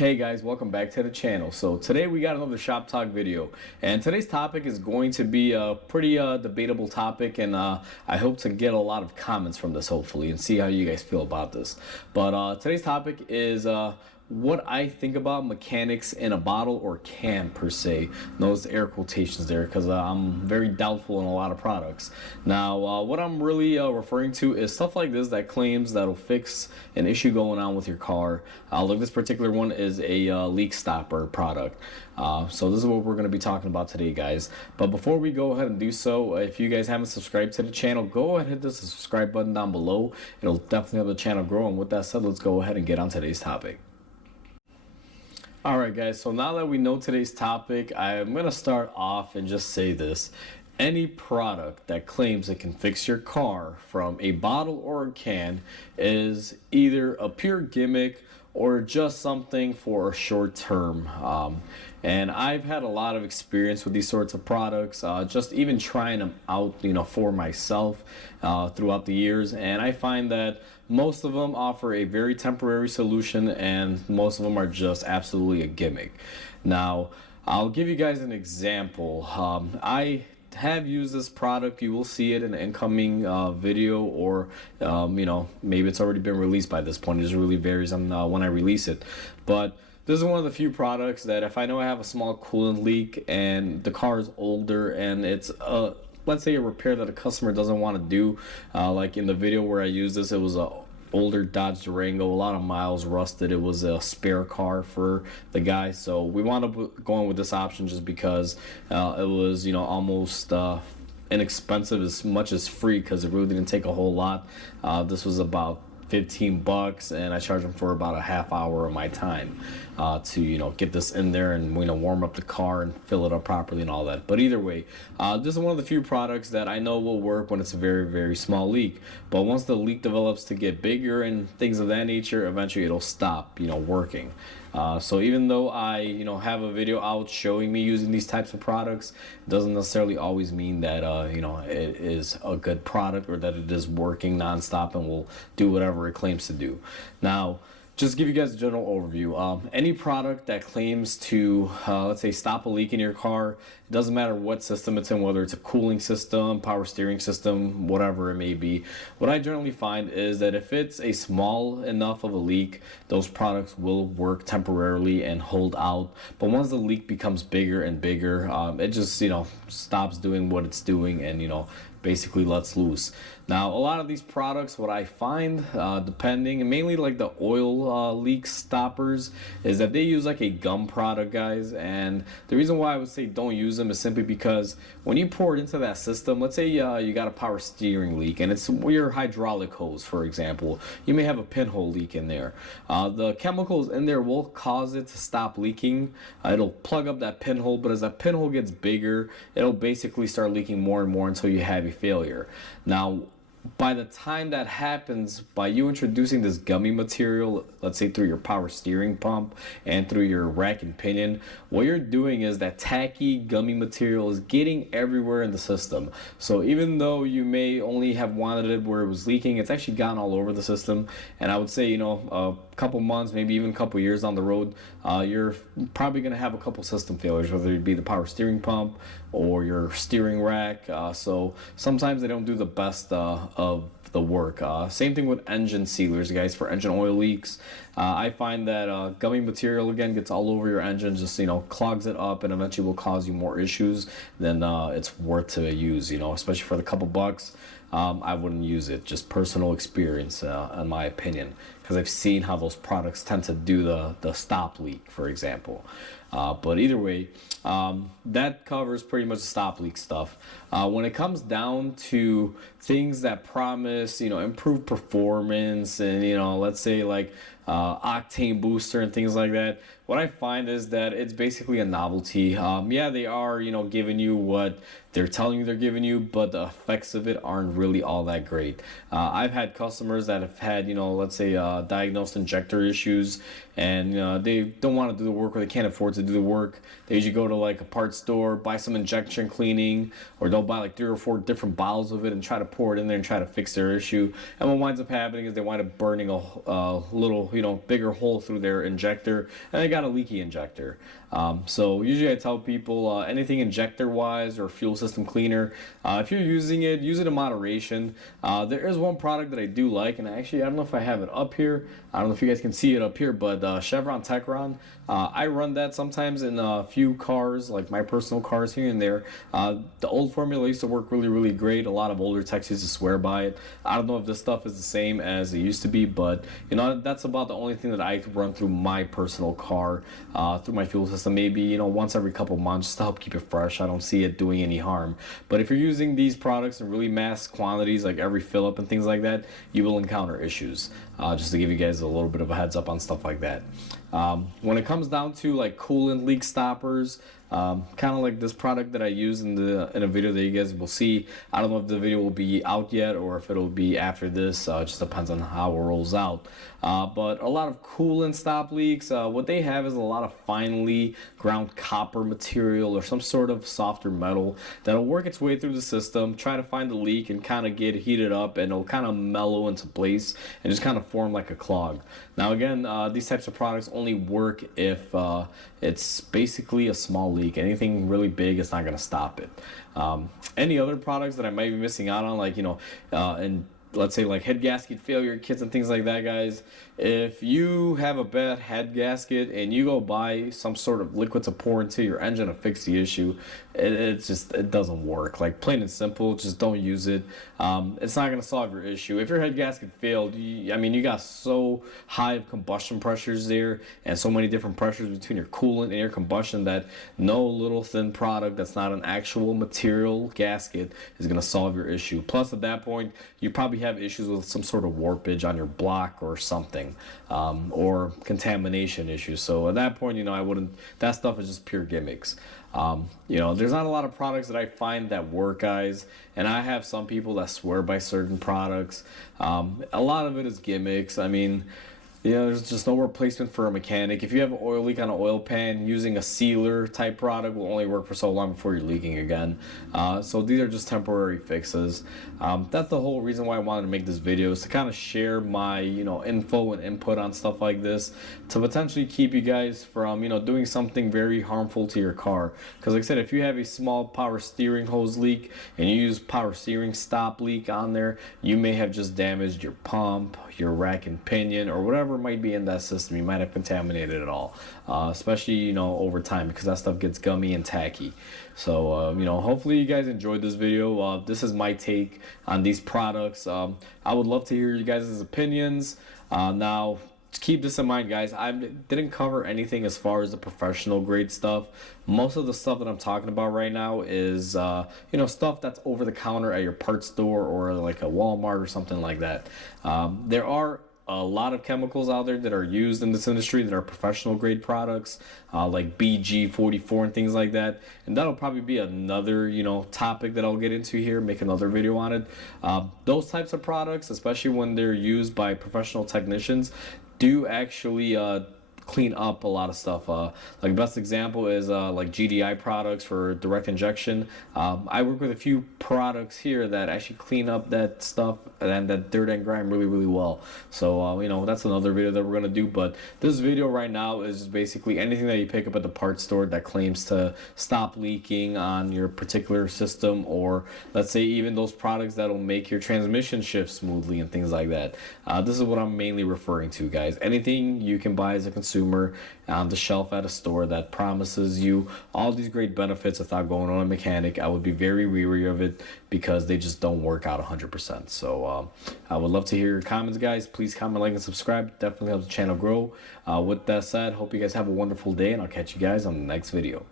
Hey guys, welcome back to the channel. So today we got another shop talk video, and today's topic is going to be a pretty debatable topic, and I hope to get a lot of comments from this hopefully and see how you guys feel about this. But today's topic is what I think about mechanics in a bottle or can per se. Notice the air quotations there because I'm very doubtful in a lot of products. Now what I'm really referring to is stuff like this that claims that'll fix an issue going on with your car. Look, this particular one is a leak stopper product. So this is what we're going to be talking about today, guys. But before we go ahead and do so, if you guys haven't subscribed to the channel, go ahead and hit the subscribe button down below. It'll definitely help the channel grow. And with that said, let's go ahead and get on today's topic. Alright guys, so now that we know today's topic, I'm going to start off and just say this. Any product that claims it can fix your car from a bottle or a can is either a pure gimmick or just something for a short term. And I've had a lot of experience with these sorts of products, just even trying them out, for myself throughout the years. And I find that most of them offer a very temporary solution, and most of them are just absolutely a gimmick. Now, I'll give you guys an example. I have used this product. You will see it in an incoming video, or maybe it's already been released by this point. It just really varies on when I release it. But this is one of the few products that if I know I have a small coolant leak and the car is older and it's let's say a repair that a customer doesn't want to do, like in the video where I used this, it was a older Dodge Durango, a lot of miles, rusted. It was a spare car for the guy, so we wound up going with this option just because it was almost inexpensive, as much as free, because it really didn't take a whole lot. This was about $15, and I charged them for about a half hour of my time to get this in there and warm up the car and fill it up properly and all that. But either way, this is one of the few products that I know will work when it's a very, very small leak. But once the leak develops to get bigger and things of that nature, eventually it'll stop working. So even though I have a video out showing me using these types of products, it doesn't necessarily always mean that it is a good product or that it is working nonstop and will do whatever it claims to do. Now, just to give you guys a general overview, any product that claims to let's say stop a leak in your car, it doesn't matter what system it's in, whether it's a cooling system, power steering system, whatever it may be. What I generally find is that if it's a small enough of a leak, those products will work temporarily and hold out. But once the leak becomes bigger and bigger, it just stops doing what it's doing and basically lets loose. Now, a lot of these products, what I find, depending, and mainly like the oil leak stoppers, is that they use like a gum product, guys. And the reason why I would say don't use them is simply because when you pour it into that system, let's say you got a power steering leak and it's your hydraulic hose, for example, you may have a pinhole leak in there. The chemicals in there will cause it to stop leaking. It'll plug up that pinhole, but as that pinhole gets bigger, it'll basically start leaking more and more until you have a failure. Now, by the time that happens, by you introducing this gummy material, let's say through your power steering pump and through your rack and pinion, what you're doing is that tacky gummy material is getting everywhere in the system. So even though you may only have wanted it where it was leaking, it's actually gotten all over the system. And I would say, a couple months, maybe even a couple years down the road, you're probably going to have a couple system failures, whether it be the power steering pump or your steering rack. So sometimes they don't do the best of the work. Same thing with engine sealers, guys, for engine oil leaks. I find that gummy material again gets all over your engine, just clogs it up, and eventually will cause you more issues than it's worth to use. Especially for the couple bucks. I wouldn't use it. Just personal experience, in my opinion, because I've seen how those products tend to do the stop leak, for example. But either way, that covers pretty much the stop leak stuff. When it comes down to things that promise, improved performance and, let's say like Octane Booster and things like that, what I find is that it's basically a novelty. Yeah, they are, giving you what they're telling you they're giving you, but the effects of it aren't really all that great. I've had customers that have had, let's say diagnosed injector issues, and they don't want to do the work, or they can't afford to do the work. They usually go to like a parts store, buy some injection cleaning, or they'll buy like 3 or 4 different bottles of it and try to pour it in there and try to fix their issue. And what winds up happening is they wind up burning a little, bigger hole through their injector, and they got a leaky injector. So usually I tell people anything injector wise or fuel system cleaner, if you're using it, use it in moderation. There is one product that I do like, and I don't know if I have it up here. I don't know if you guys can see it up here, but Chevron Techron. I run that sometimes in a few cars, like my personal cars here and there. The old formula used to work really, really great. A lot of older techs used to swear by it. I don't know if this stuff is the same as it used to be, but that's about the only thing that I run through my personal car, through my fuel system. Maybe once every couple months, just to help keep it fresh. I don't see it doing any harm. But if you're using these products in really mass quantities, like every fill up and things like that, you will encounter issues. Just to give you guys a little bit of a heads up on stuff like that. When it comes down to like coolant leak stoppers, kind of like this product that I use in a video that you guys will see. I don't know if the video will be out yet or if it'll be after this. It just depends on how it rolls out. But a lot of coolant stop leaks, what they have is a lot of finely ground copper material or some sort of softer metal that'll work its way through the system, try to find the leak and kind of get heated up, and it'll kind of mellow into place and just kind of form like a clog. Now again, these types of products only work if it's basically a small leak. Anything really big, it's not going to stop it. Any other products that I might be missing out on, like and let's say like head gasket failure kits and things like that, guys. If you have a bad head gasket and you go buy some sort of liquid to pour into your engine to fix the issue, it doesn't work. Like plain and simple, just don't use it. It's not gonna solve your issue. If your head gasket failed, you got so high of combustion pressures there and so many different pressures between your coolant and your combustion that no little thin product that's not an actual material gasket is gonna solve your issue. Plus at that point, you probably have issues with some sort of warpage on your block or something, or contamination issues. So at that point, I wouldn't. That stuff is just pure gimmicks. There's not a lot of products that I find that work, guys, and I have some people that swear by certain products. A lot of it is gimmicks. There's just no replacement for a mechanic. If you have an oil leak on an oil pan, using a sealer type product will only work for so long before you're leaking again. So these are just temporary fixes. That's the whole reason why I wanted to make this video, is to kind of share my info and input on stuff like this, to potentially keep you guys from doing something very harmful to your car. Because like I said, if you have a small power steering hose leak and you use power steering stop leak on there, you may have just damaged your pump, your rack and pinion, or whatever might be in that system. You might have contaminated it all, especially over time, because that stuff gets gummy and tacky. So hopefully you guys enjoyed this video. This is my take on these products. I would love to hear you guys' opinions. Now keep this in mind, guys, I didn't cover anything as far as the professional grade stuff. Most of the stuff that I'm talking about right now is stuff that's over the counter at your parts store or like a Walmart or something like that. There are a lot of chemicals out there that are used in this industry that are professional grade products, like BG44 and things like that. And that'll probably be another topic that I'll get into here, make another video on it. Those types of products, especially when they're used by professional technicians, do actually clean up a lot of stuff. Like best example is like GDI products for direct injection. I work with a few products here that actually clean up that stuff and that dirt and grime really, really well. So that's another video that we're gonna do. But this video right now is basically anything that you pick up at the parts store that claims to stop leaking on your particular system, or let's say even those products that'll make your transmission shift smoothly and things like that. This is what I'm mainly referring to, guys. Anything you can buy as a consumer on the shelf at a store that promises you all these great benefits without going on a mechanic, I would be very weary of it, because they just don't work out 100%. So I would love to hear your comments, guys. Please comment, like, and subscribe. Definitely helps the channel grow. With that said, hope you guys have a wonderful day, and I'll catch you guys on the next video.